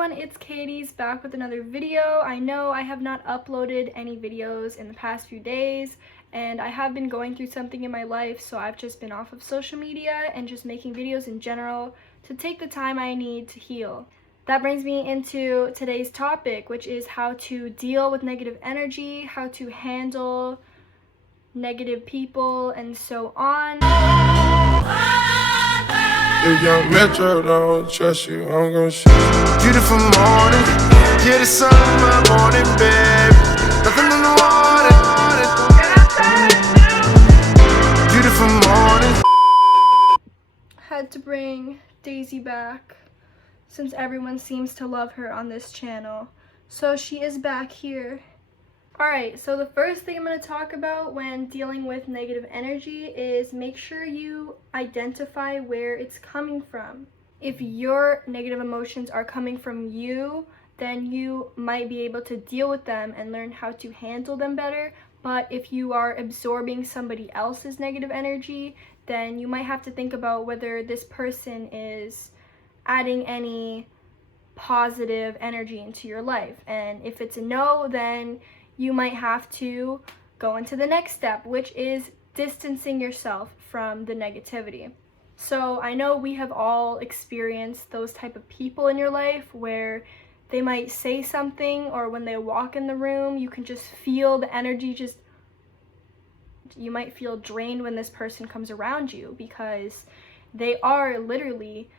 everyone, it's Katie's back with another video. I know I have not uploaded any videos in the past few days, and I have been going through something in my life, so I've just been off of social media and just making videos in general to take the time I need to heal. That brings me into today's topic, which is how to deal with negative energy, how to handle negative people, and so on. If young Metro don't trust you, I'm gonna shoot you. Beautiful morning, yeah, the sun in my morning, babe. Nothing in the water. Beautiful morning. Had to bring Daisy back since everyone seems to love her on this channel. So she is back here. Alright, so the first thing I'm going to talk about when dealing with negative energy is make sure you identify where it's coming from. If your negative emotions are coming from you, then you might be able to deal with them and learn how to handle them better. But if you are absorbing somebody else's negative energy, then you might have to think about whether this person is adding any positive energy into your life. And if it's a no, then you might have to go into the next step, which is distancing yourself from the negativity. So I know we have all experienced those type of people in your life where they might say something, or when they walk in the room, you can just feel the energy you might feel drained when this person comes around you, because they are literally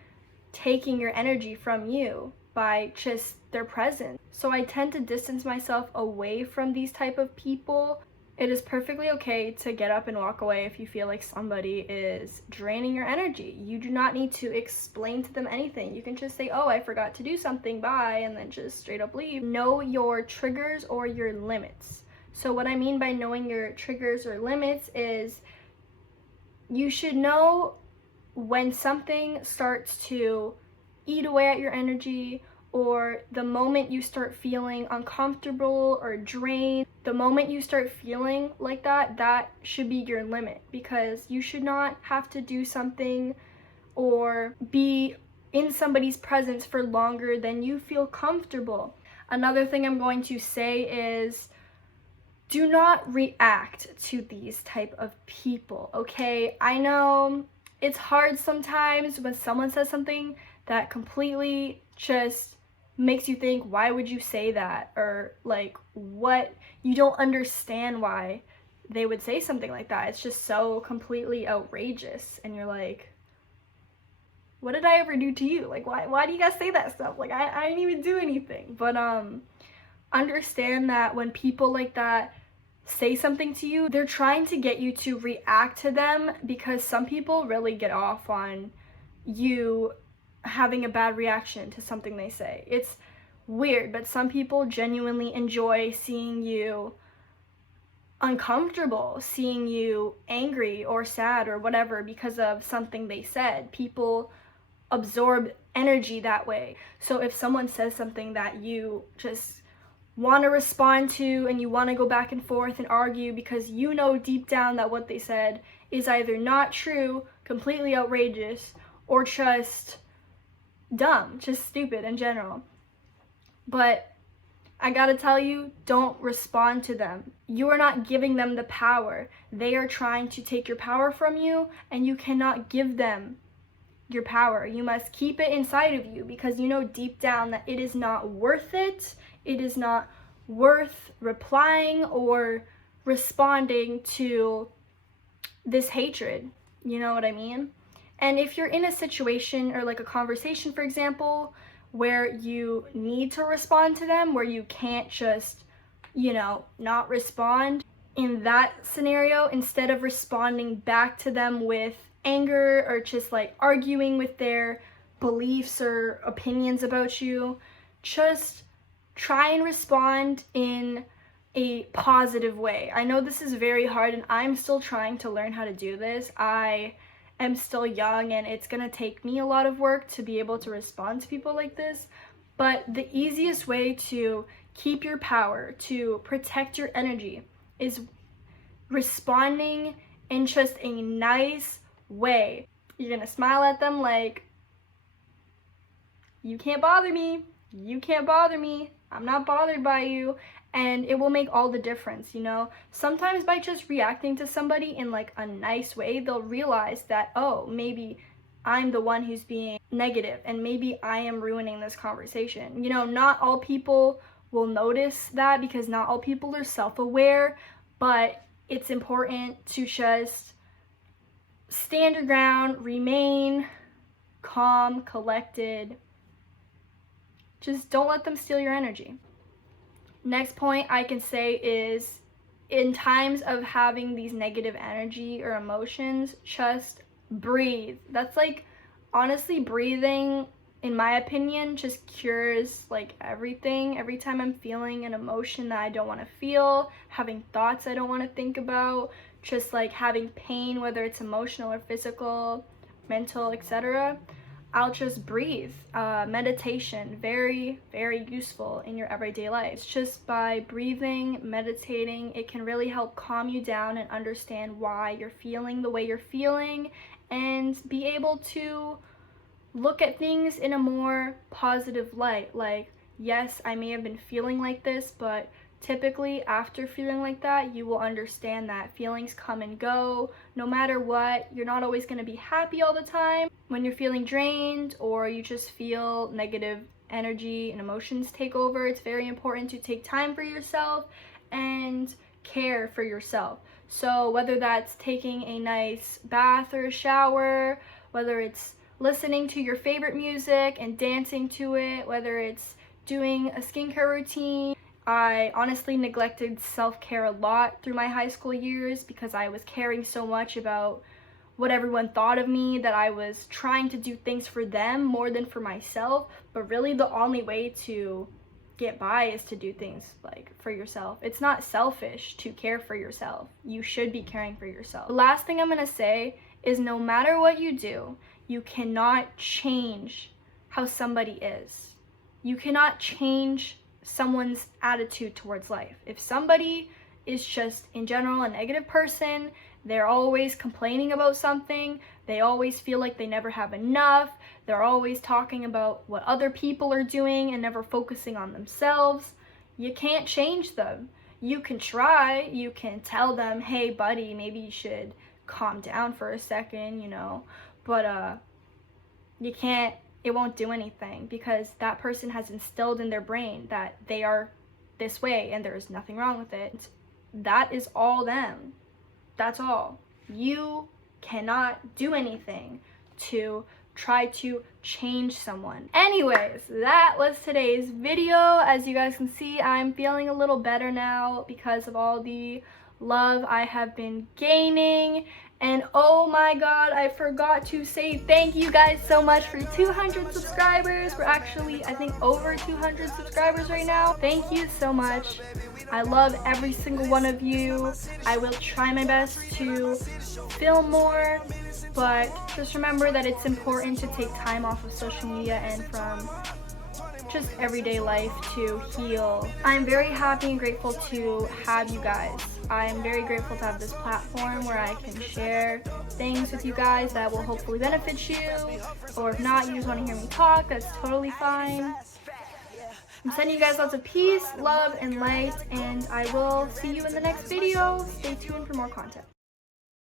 taking your energy from you by just their presence. So I tend to distance myself away from these type of people. It is perfectly okay to get up and walk away if you feel like somebody is draining your energy. You do not need to explain to them anything. You can just say, oh, I forgot to do something, bye, and then just straight up leave. Know your triggers or your limits. So what I mean by knowing your triggers or limits is you should know when something starts to eat away at your energy, or the moment you start feeling uncomfortable or drained, the moment you start feeling like that, that should be your limit, because you should not have to do something or be in somebody's presence for longer than you feel comfortable. Another thing I'm going to say is do not react to these type of people, okay? I know it's hard sometimes when someone says something that completely just makes you think, why would you say that? Or like, what? You don't understand why they would say something like that. It's just so completely outrageous. And you're like, what did I ever do to you? Like, why do you guys say that stuff? Like, I didn't even do anything. But understand that when people like that say something to you, they're trying to get you to react to them, because some people really get off on you having a bad reaction to something they say. It's weird, but some people genuinely enjoy seeing you uncomfortable, seeing you angry or sad or whatever because of something they said. People absorb energy that way. So if someone says something that you just want to respond to and you want to go back and forth and argue because you know deep down that what they said is either not true, completely outrageous, or just dumb, just stupid in general. But I gotta tell you, don't respond to them. You are not giving them the power. They are trying to take your power from you, and you cannot give them your power. You must keep it inside of you, because you know deep down that it is not worth it. It is not worth replying or responding to this hatred. You know what I mean? And if you're in a situation or like a conversation, for example, where you need to respond to them, where you can't just, not respond, in that scenario, instead of responding back to them with anger or just like arguing with their beliefs or opinions about you, just try and respond in a positive way. I know this is very hard, and I'm still trying to learn how to do this. I am still young, and it's gonna take me a lot of work to be able to respond to people like this. But the easiest way to keep your power, to protect your energy, is responding in just a nice way. You're gonna smile at them like, you can't bother me. you can't bother me. I'm not bothered by you. And it will make all the difference, you know? Sometimes by just reacting to somebody in like a nice way, they'll realize that, oh, maybe I'm the one who's being negative and maybe I am ruining this conversation. You know, not all people will notice that because not all people are self-aware, but it's important to just stand your ground, remain calm, collected. Just don't let them steal your energy. Next point I can say is, in times of having these negative energy or emotions, just breathe. That's like, honestly, breathing, in my opinion, just cures like everything. Every time I'm feeling an emotion that I don't want to feel, having thoughts I don't want to think about, just like having pain, whether it's emotional or physical, mental, etc., I'll just breathe. Meditation, very, very useful in your everyday life. It's just by breathing, meditating, it can really help calm you down and understand why you're feeling the way you're feeling and be able to look at things in a more positive light. Like, yes, I may have been feeling like this, but typically after feeling like that, you will understand that feelings come and go. No matter what, you're not always going to be happy all the time. When you're feeling drained or you just feel negative energy and emotions take over, it's very important to take time for yourself and care for yourself. So whether that's taking a nice bath or a shower, whether it's listening to your favorite music and dancing to it, whether it's doing a skincare routine. I honestly neglected self-care a lot through my high school years because I was caring so much about what everyone thought of me that I was trying to do things for them more than for myself. But really the only way to get by is to do things like for yourself. It's not selfish to care for yourself. You should be caring for yourself. The last thing I'm gonna say is, no matter what you do, you cannot change how somebody is. You cannot change someone's attitude towards life. If somebody is just in general a negative person, they're always complaining about something, they always feel like they never have enough, they're always talking about what other people are doing and never focusing on themselves, you can't change them. You can try, you can tell them, hey buddy, maybe you should calm down for a second, you know, but you can't, it won't do anything because that person has instilled in their brain that they are this way and there is nothing wrong with it. That is all them. That's all. You cannot do anything to try to change someone. Anyways, that was today's video. As you guys can see, I'm feeling a little better now because of all the love I have been gaining. And oh my god, I forgot to say thank you guys so much for 200 subscribers. We're actually, I think, over 200 subscribers right now. Thank you so much. I love every single one of you. I will try my best to film more, but just remember that it's important to take time off of social media and from just everyday life to heal. I'm very happy and grateful to have you guys. I'm very grateful to have this platform where I can share things with you guys that will hopefully benefit you, or if not, you just want to hear me talk, that's totally fine. I'm sending you guys lots of peace, love, and light, and I will see you in the next video. Stay tuned for more content.